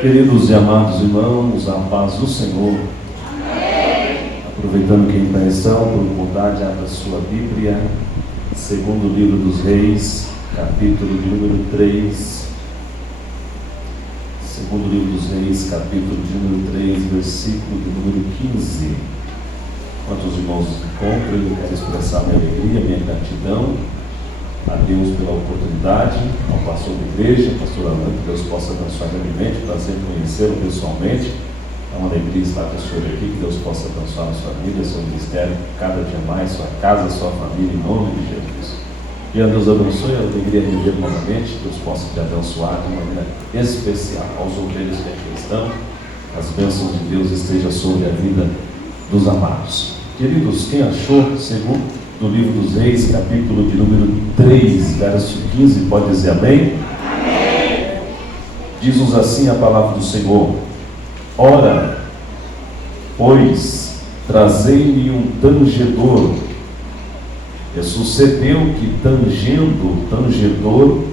Queridos e amados irmãos, a paz do Senhor. Amém. Aproveitando que ainda estão, por bondade, abra sua Bíblia, segundo livro dos Reis, capítulo de número 3. Segundo livro dos Reis, capítulo de número 3, versículo de número 15. Quantos irmãos encontram, eu quero expressar minha alegria, minha gratidão a Deus pela oportunidade, ao pastor da igreja, pastor Alan, que Deus possa abençoar grandemente, prazer em conhecê-lo pessoalmente. É uma alegria estar com o senhor aqui, que Deus possa abençoar a sua vida, seu ministério, cada dia mais, sua casa, sua família, em nome de Jesus. Que Deus abençoe, a alegria de rever novamente, que Deus possa te abençoar de maneira especial aos obreiros que aqui estão. As bênçãos de Deus estejam sobre a vida dos amados. Queridos, quem achou, segundo do livro dos Reis, capítulo de número 3, verso 15, pode dizer amém? Amém. Diz-nos assim a palavra do Senhor: ora, pois, trazei-me um tangedor. E sucedeu que, tangendo o tangedor,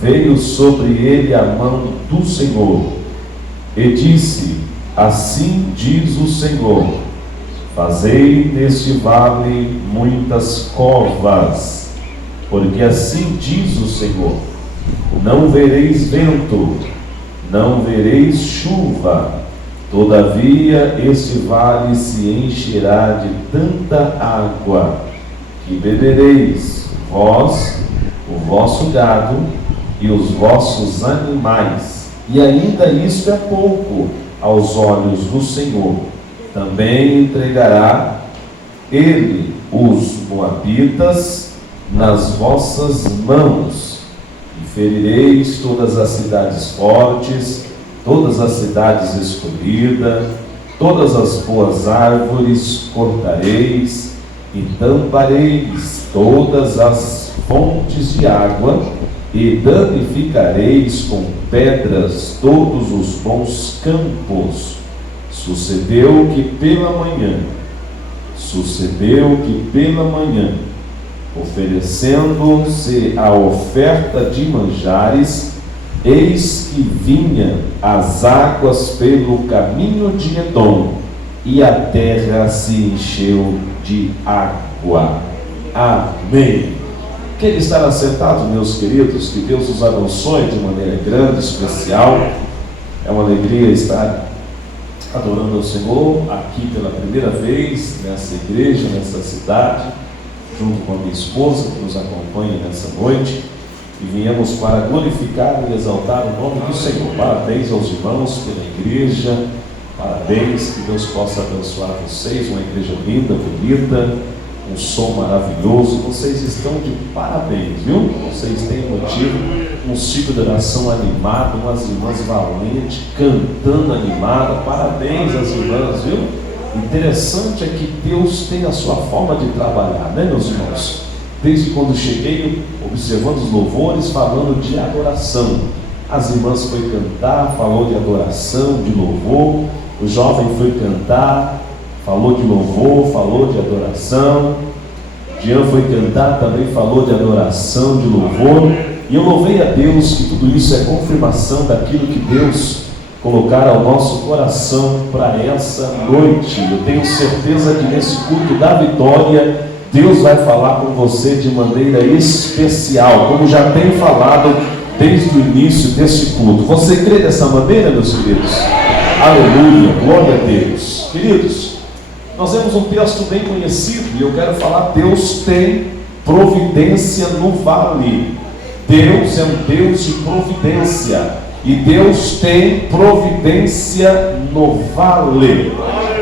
veio sobre ele a mão do Senhor, e disse: assim diz o Senhor, fazei neste vale muitas covas, porque assim diz o Senhor, não vereis vento, não vereis chuva, todavia este vale se encherá de tanta água, que bebereis vós, o vosso gado e os vossos animais, e ainda isto é pouco aos olhos do Senhor. Também entregará ele os moabitas nas vossas mãos, e ferireis todas as cidades fortes, todas as cidades escolhidas, todas as boas árvores cortareis, e tampareis todas as fontes de água, e danificareis com pedras todos os bons campos. Sucedeu que pela manhã, oferecendo-se a oferta de manjares, eis que vinha as águas pelo caminho de Edom, e a terra se encheu de água. Amém. Quem estar assentado, meus queridos, que Deus os abençoe de maneira grande, especial. É uma alegria estar adorando ao Senhor aqui pela primeira vez nessa igreja, nessa cidade, junto com a minha esposa que nos acompanha nessa noite, e viemos para glorificar e exaltar o nome do Senhor. Parabéns aos irmãos pela igreja, parabéns, que Deus possa abençoar vocês, uma igreja linda, bonita, um som maravilhoso, vocês estão de parabéns, viu? Vocês têm motivo, um ciclo de oração animado, umas irmãs valentes, cantando animada, parabéns às irmãs, viu? Interessante é que Deus tem a sua forma de trabalhar, né, meus irmãos? Desde quando cheguei, observando os louvores, falando de adoração, as irmãs foi cantar, falou de adoração, de louvor, o jovem foi cantar, falou de louvor, falou de adoração, Jean foi cantar, também falou de adoração, de louvor, e eu louvei a Deus que tudo isso é confirmação daquilo que Deus colocar ao nosso coração para essa noite. Eu tenho certeza que nesse culto da vitória, Deus vai falar com você de maneira especial, como já tem falado desde o início desse culto. Você crê dessa maneira, meus queridos? Aleluia, glória a Deus. Queridos, nós temos um texto bem conhecido e eu quero falar: Deus tem providência no vale. Deus é um Deus de providência e Deus tem providência no vale.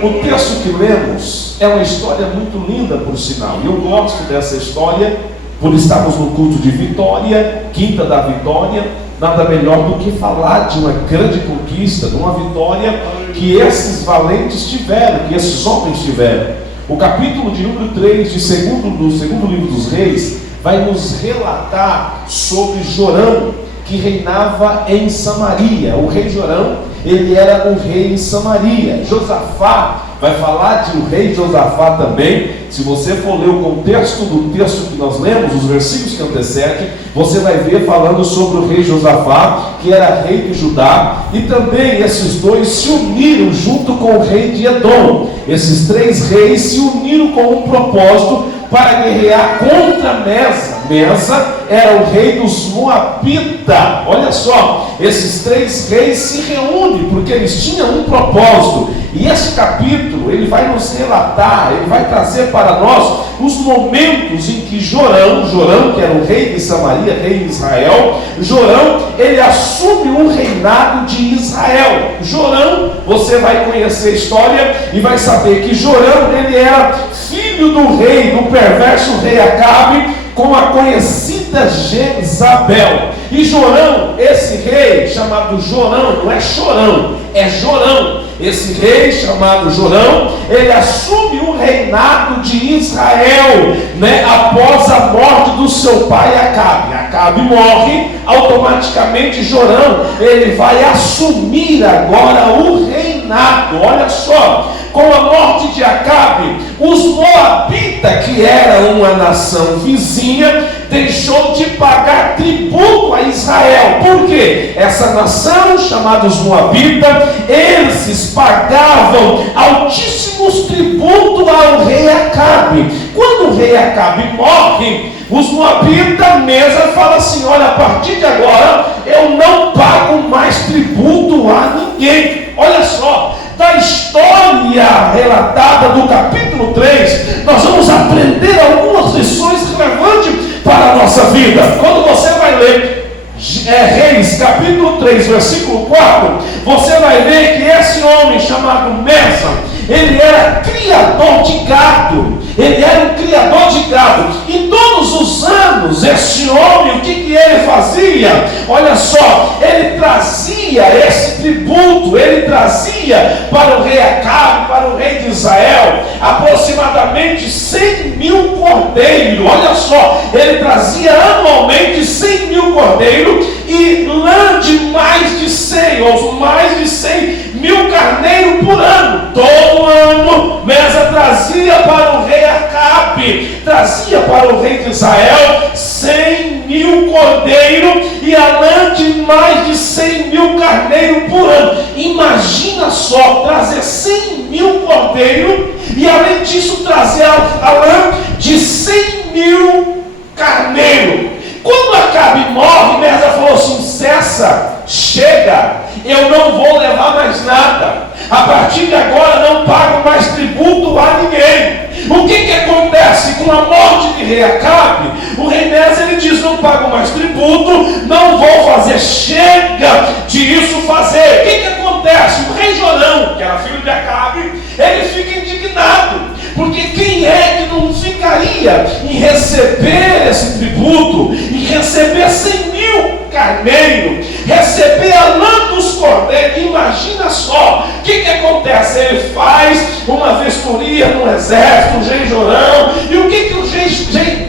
O texto que lemos é uma história muito linda, por sinal, e eu gosto dessa história por estarmos no culto de vitória, quinta da vitória. Nada melhor do que falar de uma grande conquista, de uma vitória que esses valentes tiveram, que esses homens tiveram. O capítulo de número 3 do segundo livro dos Reis vai nos relatar sobre Jorão, que reinava em Samaria. O rei Jorão, ele era o rei em Samaria. Josafá vai falar de o rei Josafá também. Se você for ler o contexto do texto que nós lemos, os versículos que antecedem, você vai ver falando sobre o rei Josafá, que era rei de Judá, e também esses dois se uniram junto com o rei de Edom. Esses três reis se uniram com um propósito para guerrear contra Mesa. Mesa era o rei dos Moabitas. Olha só, esses três reis se reúnem porque eles tinham um propósito. E esse capítulo, ele vai nos relatar, ele vai trazer para nós os momentos em que Jorão, que era o rei de Samaria, rei de Israel, Jorão, ele assume o reinado de Israel. Jorão, você vai conhecer a história e vai saber que Jorão, ele era filho do rei, do perverso rei Acabe, com a conhecida Jezabel. E Jorão, esse rei chamado Jorão, não é Chorão, é Jorão. Esse rei chamado Jorão, ele assume o reinado de Israel, após a morte do seu pai Acabe. Acabe morre, automaticamente Jorão, ele vai assumir agora o reinado. Olha só, com a morte de Acabe, os Moabitas, que era uma nação vizinha, deixou de pagar tributo a Israel. Por quê? Essa nação, chamada os Moabitas, eles pagavam altíssimos tributos ao rei Acabe. Quando o rei Acabe morre, os Moabitas mesmo falam assim: olha, a partir de agora eu não pago mais tributo a ninguém. Olha só, da história relatada do capítulo 3, nós vamos aprender algumas lições relevantes para a nossa vida. Quando você vai ler Reis, capítulo 3, versículo 4, você vai ver que esse homem chamado Mesa, ele era criador de gado. Ele era um criador de gado. E todos os anos, esse homem, o que ele fazia? Olha só, ele trazia esse tributo, ele trazia para o rei Acabe, para o rei de Israel, aproximadamente 100 mil cordeiros. Olha só, ele trazia anualmente 100 mil cordeiros e lã de mais de 100, ou mais de 100 mil carneiros por ano. Todo ano, Mesa trazia para o rei Acabe, trazia para o rei de Israel 100 mil cordeiros e a lã de mais de 100 mil carneiros por ano. Imagina só, trazer 100 mil cordeiros e além disso trazer a lã de 100 mil carneiros. Quando Acabe morre, Mesa falou assim: cessa, chega, eu não vou levar mais nada. A partir de agora não pago mais tributo a ninguém. O que acontece com a morte de rei Acabe? O rei Mesa, ele diz: não pago mais tributo, não vou fazer, chega de isso fazer. O que acontece? O rei Jorão, que era filho de Acabe, ele fica indignado. Porque quem é que não ficaria em receber esse tributo, em receber 100 mil carneiros, receber a lã dos cordeiros? Imagina só, o que acontece? Ele faz uma vistoria no exército, o rei Jorão, e o que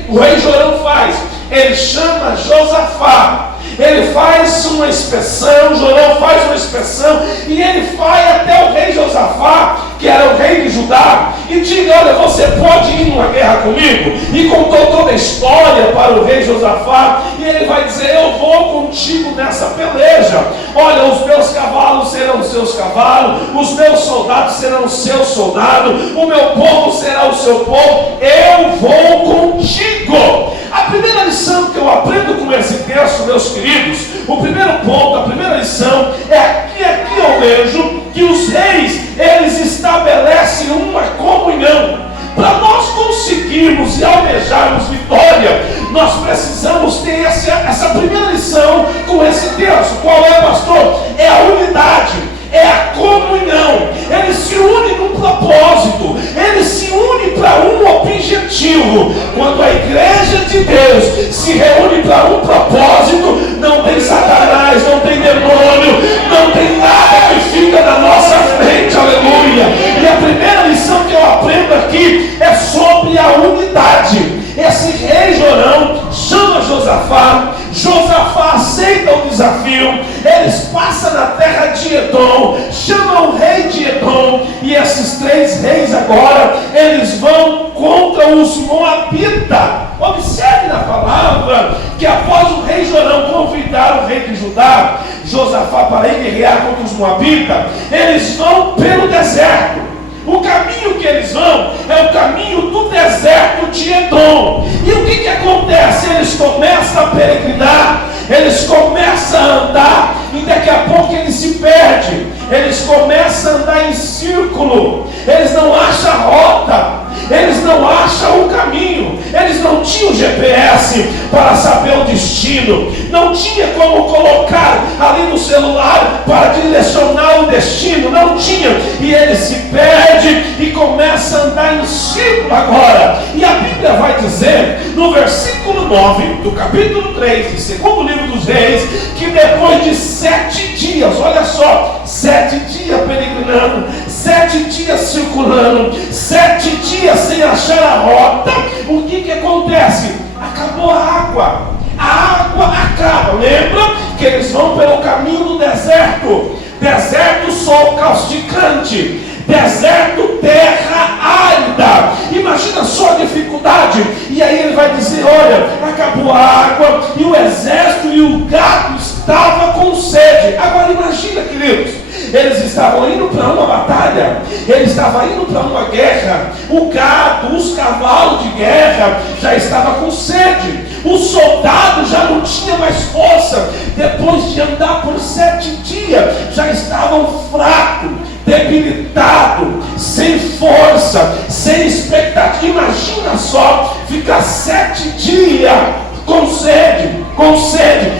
o rei Jorão faz? Ele chama Josafá. Ele faz uma inspeção, Jorão faz uma inspeção, e ele vai até o rei Josafá, que era o rei de Judá, e diga: olha, você pode ir numa guerra comigo? E contou toda a história para o rei Josafá, e ele vai dizer: eu vou contigo nessa peleja. Olha, os meus cavalos serão os seus cavalos, os meus soldados serão os seus soldados, o meu povo será o seu povo, eu vou contigo. A primeira lição que eu aprendo com esse texto, meus queridos, o primeiro ponto, a primeira lição é que aqui eu vejo que os reis, eles estabelecem uma comunhão. Para nós conseguirmos e almejarmos vitória, nós precisamos ter essa primeira lição com esse texto. Qual é, pastor? É a unidade, é a comunhão. Eles se unem num propósito, eles se unem para um objetivo. Quando a igreja de Deus se reúne para um propósito, não tem Satanás, não tem demônio, não tem nada que fica na nossa frente. Aleluia. E a primeira lição que eu aprendo aqui é sobre a unidade. Esse rei Jorão chama Josafá. Josafá aceita o desafio. Eles passam na terra de Edom. chama o rei de Edom, e esses 3 reis agora, eles vão contra os Moabitas. Observe na palavra que após o rei Jorão convidar o rei de Judá, Josafá, para ir guerrear contra os Moabitas, eles vão pelo deserto. O caminho que eles vão é o caminho do deserto de Edom. E o que acontece? Eles começam a peregrinar, eles começam a andar, e daqui a pouco eles se perdem. Eles começam a andar em círculo, eles não acham a rota, eles não acham o caminho, eles não tinham GPS para saber o destino, não tinha como colocar ali no celular para direcionar o destino, não tinha, e eles se perdem e começam a andar em círculo agora. E a Bíblia vai dizer no versículo 9 do capítulo 3 do segundo livro dos Reis, que depois de 7 dias, olha só, 7 dias peregrinando, 7 dias circulando, 7 dias sem achar a rota, o que acontece? Acabou a água acaba. Lembra que eles vão pelo caminho do deserto, deserto, sol causticante, deserto, terra árida. Imagina só a dificuldade. E aí ele vai dizer, olha, acabou a água, e o exército e o gado estavam com sede. Agora imagina, queridos, eles estavam indo para uma batalha, eles estavam indo para uma guerra, o gado, os cavalos de guerra já estavam com sede, os soldados já não tinham mais força, depois de andar por 7 dias, já estavam fracos, debilitados, sem força, sem expectativa. Imagina só, ficar 7 dias com sede.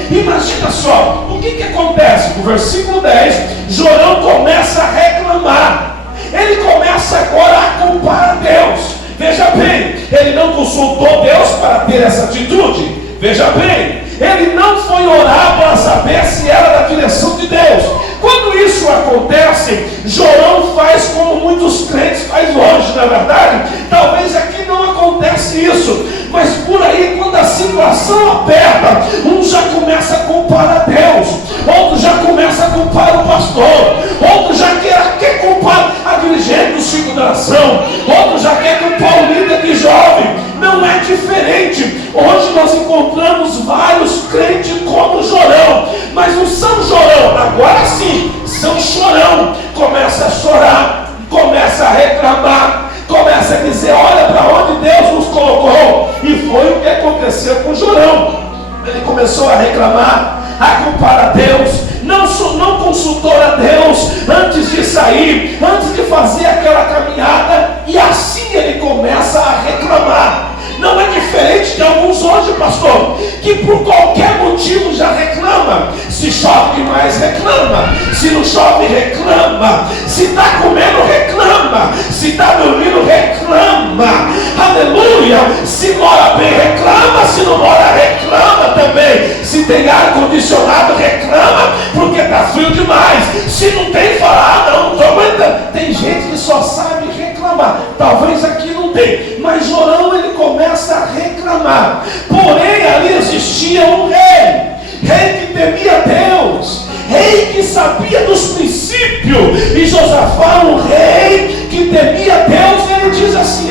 Imagina só, o que acontece? No versículo 10, Jorão começa a reclamar. Ele começa agora a culpar a Deus. Veja bem, ele não consultou Deus para ter essa atitude. Veja bem, ele não foi orar para saber se era da direção de Deus. Quando isso acontece, Jorão faz como muitos crentes fazem hoje, não é verdade? Talvez aqui não acontece isso, mas por aí, quando a situação aperta, um já começa a culpar a Deus, outro já começa a culpar o pastor, outro já quer culpar a dirigente do ciclo da nação, outro já quer culpar o líder de jovem. Não é diferente. Hoje nós encontramos vários crentes como Jorão, mas não são Jorão, agora sim, são Chorão. Começa a chorar, começa a reclamar, começa a dizer, olha para onde Deus nos colocou. E foi o que aconteceu com Jorão. Ele começou a reclamar, a culpar a Deus, não consultou a Deus antes de sair, antes de fazer aquela caminhada, e assim ele começa a reclamar. Não é diferente de alguns hoje, pastor, que por qualquer motivo já reclama. Se chove demais, reclama. Se não chove, reclama. Se está comendo, reclama. Se está dormindo, reclama. Aleluia. Se mora bem, reclama. Se não mora, reclama também. Se tem ar-condicionado, reclama, porque está frio demais. Se não tem, fala, não estou aguentando. Tem gente que só sabe reclamar. Talvez aqui não tem, mas Jorão, ele começa a reclamar. Porém ali existia um rei que temia Deus, rei que sabia dos princípios. E Josafá, um rei que temia Deus, ele diz assim,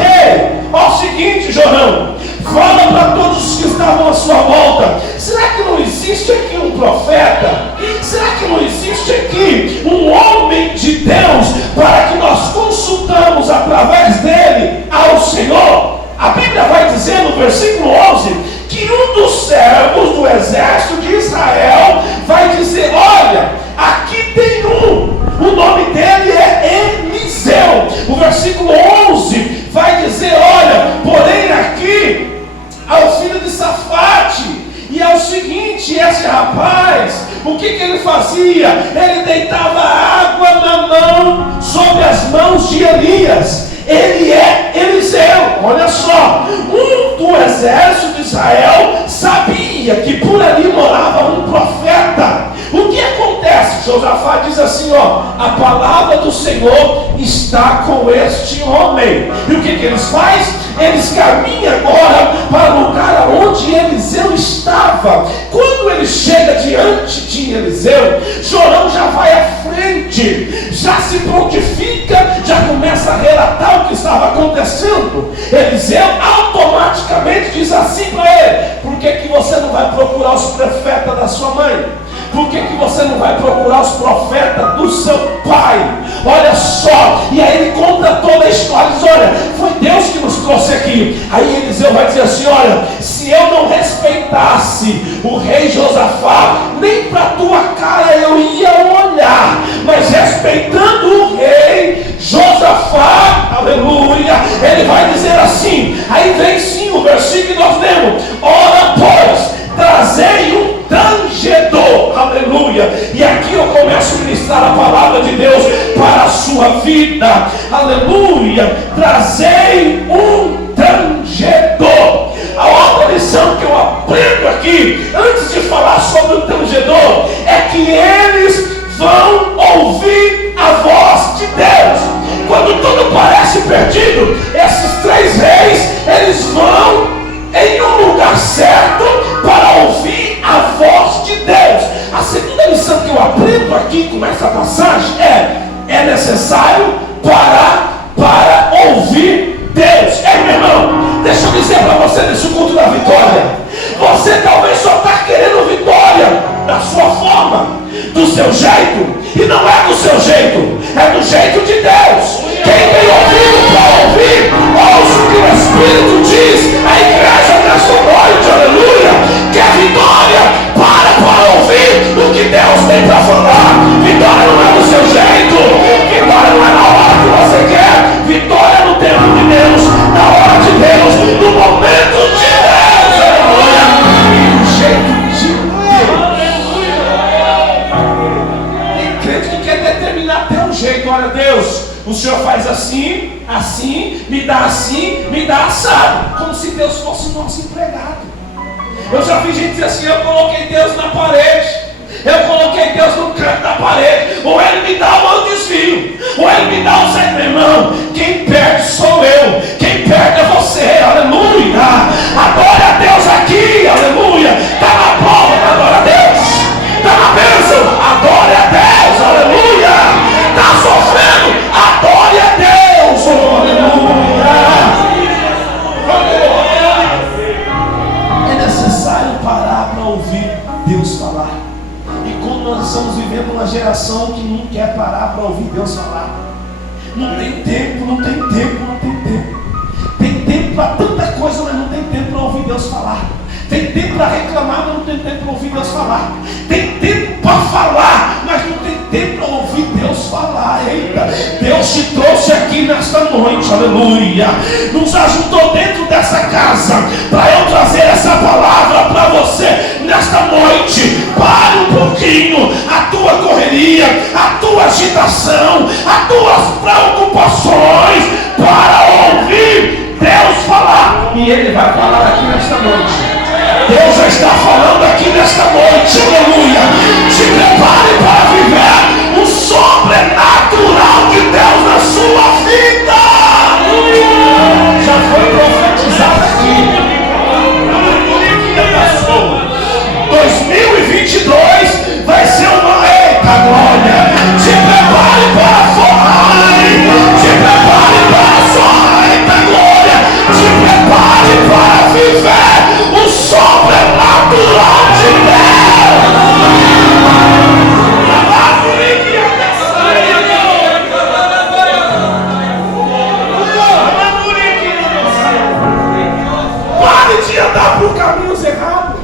ó, o seguinte, Jorão, fala para todos que estavam à sua volta, será que não existe aqui um profeta? Será que não existe aqui um homem de Deus para que nós consultamos através dele ao Senhor? A Bíblia vai dizer no versículo 11 que um dos servos do exército de Israel vai dizer, olha, aqui tem o nome dele é Eliseu. O versículo 11 vai dizer, olha, porém aqui ao filho de Safate. E é o seguinte, esse rapaz, o que ele fazia? Ele deitava água na mão, sobre as mãos de Elias. Ele é Eliseu. Olha só, um do exército de Israel sabia que por ali morava um profeta. O que acontece? Josafá diz assim, ó, a palavra do Senhor está com este homem. E o que eles fazem? Eles caminham agora para o lugar onde Eliseu estava. Quando ele chega diante de Eliseu, Jorão já vai à frente, já estava acontecendo, Eliseu automaticamente diz assim para ele: por que você não vai procurar os profetas da sua mãe? Por que você não vai procurar os profetas do seu pai? Olha só, e aí ele conta toda a história, diz: olha, foi Deus que nos trouxe aqui. Aí Eliseu vai dizer assim: olha, se eu não respeitasse o rei Josafá, nem para tua cara eu ia olhar, mas respeitando o rei Josafá, aleluia, ele vai dizer assim. Aí vem sim o versículo que nós lemos: ora pois, trazei um tangedor, aleluia. E aqui eu começo a ministrar a palavra de Deus para a sua vida, aleluia. Trazei um tangedor. A outra lição que eu aprendo aqui, antes de falar sobre o tangedor, é que eles vão ouvir a voz de Deus. Quando tudo parece perdido, esses três reis, eles vão em um lugar certo para ouvir a voz de Deus. A segunda lição que eu aprendo aqui com essa passagem é necessário parar para ouvir Deus. Ei, meu irmão, deixa eu dizer para você nesse culto da vitória: você talvez só está querendo vitória da sua forma, do seu jeito, e não é do seu jeito, é do jeito de Deus. Quem tem ouvido para ouvir, ouça o que o Espírito diz à igreja nesta noite, aleluia. Quer vitória? Para ouvir o que Deus tem para falar. Vitória não é do seu jeito, vitória não é na hora que você quer, vitória é no tempo de Deus, na hora de Deus, no momento de Deus, aleluia, e do jeito de Deus. Tem crente que quer determinar até um jeito. Olha, Deus, o Senhor faz assim, assim, me dá assado, como se Deus fosse nosso empregado. Eu já vi gente dizer assim: eu coloquei Deus na parede, eu coloquei Deus no canto da parede, ou Ele me dá ou eu desvio, ou Ele me dá ou sai. Meu irmão, quem perde sou eu, quem perde é você, aleluia. Adore a Deus aqui, aleluia. Está na prova, adore a Deus. Está na bênção, adore a Deus, aleluia. Está sofrendo, adore a Deus, aleluia. É necessário parar para ouvir Deus falar. E como nós estamos vivendo uma geração que não quer parar para ouvir Deus falar, não tem tempo, não tem tempo, não tem tempo. Tem tempo para tanta coisa, mas não tem tempo para ouvir Deus falar. Tem tempo para reclamar, mas não tem tempo para ouvir Deus falar. Tem tempo para falar, mas não tem tempo para ouvir Deus falar. Eita, Deus te trouxe aqui nesta noite, aleluia. Nos ajudou dentro dessa casa para eu trazer essa palavra para você nesta noite. Pare um pouquinho a tua correria, a tua agitação, as tuas preocupações, para ouvir Deus falar. E Ele vai falar aqui nesta noite. Deus já está falando aqui nesta noite, aleluia. Se prepare para viver o sobrenatural de Deus na sua vida. Já foi profetizado aqui. 2022 vai ser uma eita glória. Se prepare para forrar. Se prepare para sua eita glória. Se prepare para viver o sobrenatural de Deus. Pare de andar por caminhos errados.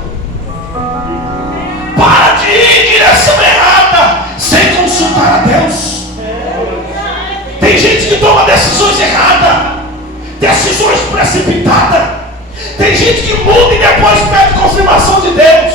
Para de ir em direção errada sem consultar a Deus. Tem gente que toma decisões erradas, decisões precipitadas. Tem gente que muda e depois pede confirmação de Deus.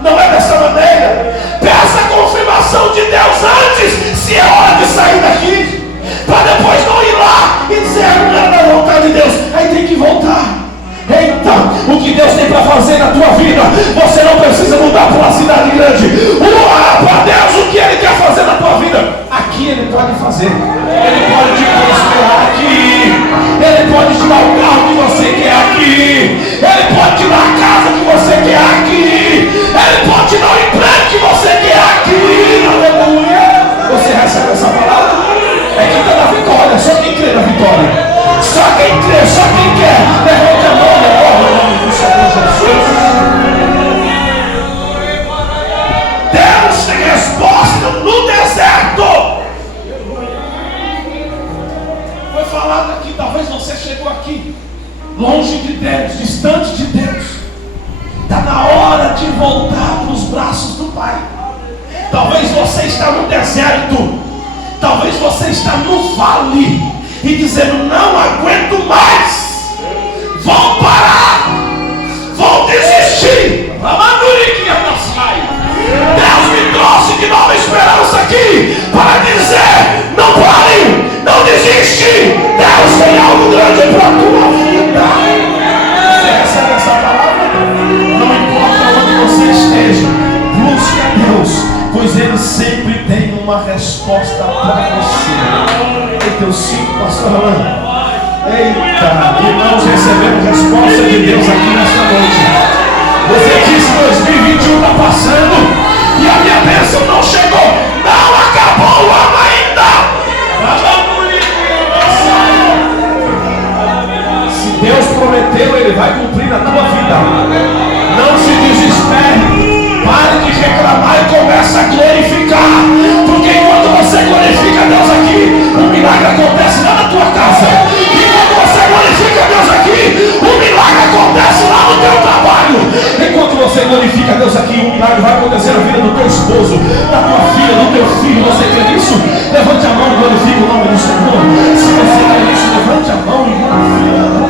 Não é dessa maneira. Peça a confirmação de Deus antes, se é hora de sair daqui, para depois não ir lá e dizer: não era da vontade de Deus. Aí tem que voltar. Eita, o que Deus tem para fazer na tua vida, você não precisa mudar para uma cidade grande. Para Deus, o que Ele quer fazer na tua vida, aqui Ele pode fazer. Ele pode te prosperar aqui. Ele pode te dar o carro que você quer aqui. Ele pode te dar a casa que você quer aqui. Ele pode te dar o emprego que você quer aqui. Aleluia. Você recebe essa palavra? É quem está na vitória, só quem crê na vitória. longe de Deus, distante de Deus. Está na hora de voltar para os braços do Pai. Talvez você está no deserto, talvez você está no vale e dizendo: não aguento mais, vou parar, vou desistir. Deus me trouxe de nova esperança aqui para dizer: não pare, não desiste. Deus tem algo grande para a tua vida. Você recebe essa palavra? Não importa onde você esteja, busque a Deus, pois Ele sempre tem uma resposta para você. Eita, eu sinto, pastor Alain. Eita, irmãos, recebemos resposta de Deus aqui nesta noite. Você disse que 2021 está passando e a minha bênção não chegou. Não acabou o ano ainda. Se Deus prometeu, Ele vai cumprir na tua vida. Não se desespere. Pare de reclamar e comece a glorificar. Porque enquanto você glorifica Deus aqui, o milagre acontece lá na tua casa. Enquanto você glorifica Deus aqui, o milagre acontece lá no teu trabalho. Enquanto você glorifica Deus aqui, o milagre vai acontecer na vida do teu esposo, da tua filha, do teu filho. Você crê nisso? Levante a mão e glorifique o nome do Senhor. Se você crê nisso, levante a mão e glorifique o nome do Senhor.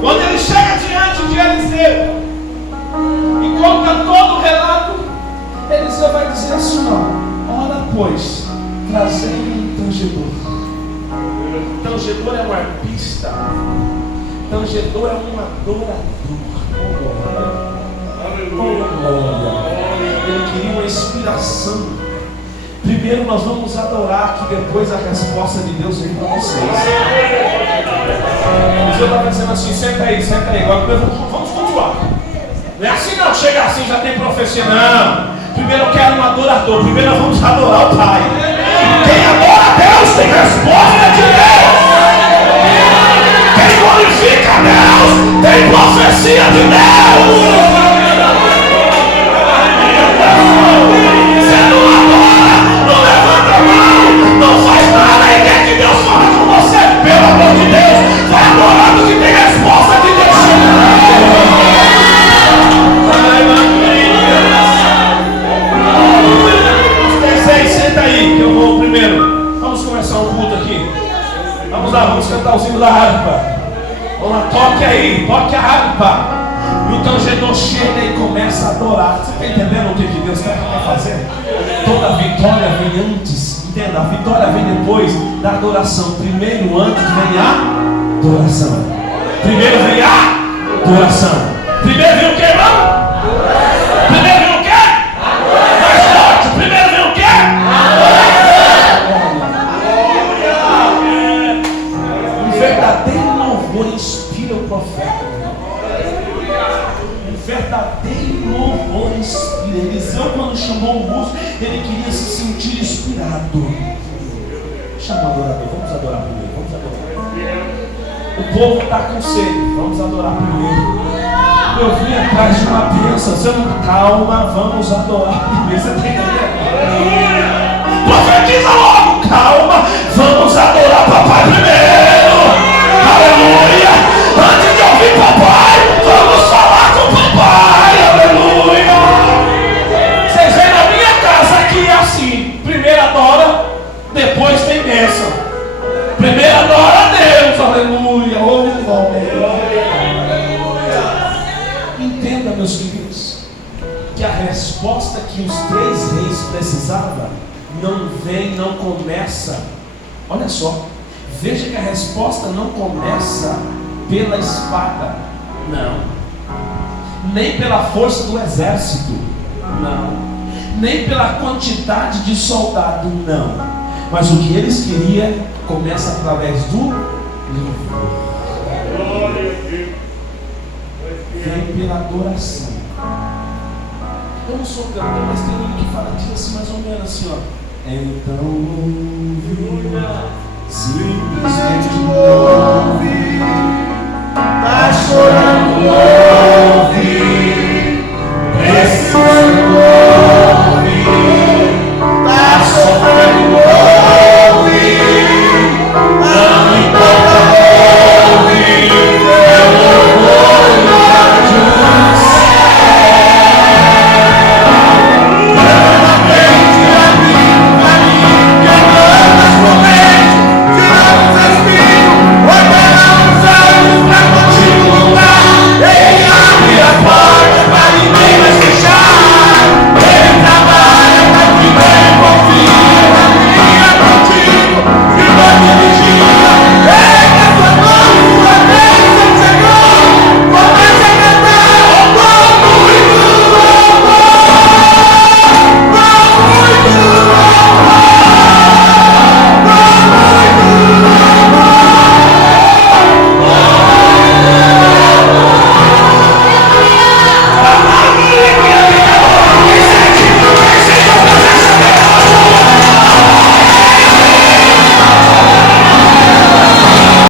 Quando ele chega diante de Eliseu e conta todo o relato, Eliseu vai dizer assim: ó, ora pois, trazei um tangedor. Tangedor é um arpista, tangedor é um adorador. Ele queria uma inspiração. Primeiro nós vamos adorar, que depois a resposta de Deus vem para vocês. Eliseu estava dizendo assim: senta aí, agora vamos continuar. Não é assim não, chega assim, já tem profecia. Não, primeiro eu quero um adorador. Primeiro nós vamos adorar o Pai. Quem adora a Deus tem resposta de Deus. Quem glorifica a Deus tem profecia de Deus. Você não adora, não levanta a mão, não faz nada e quer que Deus fale com você. Pelo amor de Deus, vai adorando que tem resposta de Deus. Senta aí, que eu vou primeiro. Vamos começar um culto aqui. Vamos lá, vamos cantar o hino da harpa. Vamos lá, toque aí, toque a harpa. E o tangedor chega e começa a adorar. Você está entendendo o que Deus quer fazer? Toda vitória vem antes. Entenda, a vitória vem depois da adoração. Primeiro, antes vem a adoração. Primeiro vem a adoração. Primeiro vem o que, irmão? Primeiro vem o quê? Mais forte. Primeiro vem o quê? Um verdadeiro louvor inspira o profeta. Um verdadeiro louvor inspira. Eliseu, quando chamou o músico, ele queria se sentir inspirado. Chama o adorador, vamos adorar primeiro, vamos adorar. O povo está com sede, vamos adorar primeiro. Eu vim atrás de uma bênção, você não, calma, vamos adorar primeiro. Você tem que entender. Profetiza logo, calma, vamos adorar papai primeiro. Aleluia. Antes de ouvir papai, vamos falar com papai. Aleluia. Vocês veem na minha casa aqui é assim: primeiro adora, depois tem bênção. Primeiro adora a Deus, aleluia. Entenda, meus queridos, que a resposta que os 3 reis precisavam não vem, não começa. Olha só, veja que a resposta não começa pela espada, não, nem pela força do exército, não, nem pela quantidade de soldado, não, mas o que eles queriam começa através do louvor. Vem pela adoração. Eu não sou cantor, mas tem um que fala disso assim, mais ou menos assim, ó. Então ouve, simplesmente ouve, tá chorando.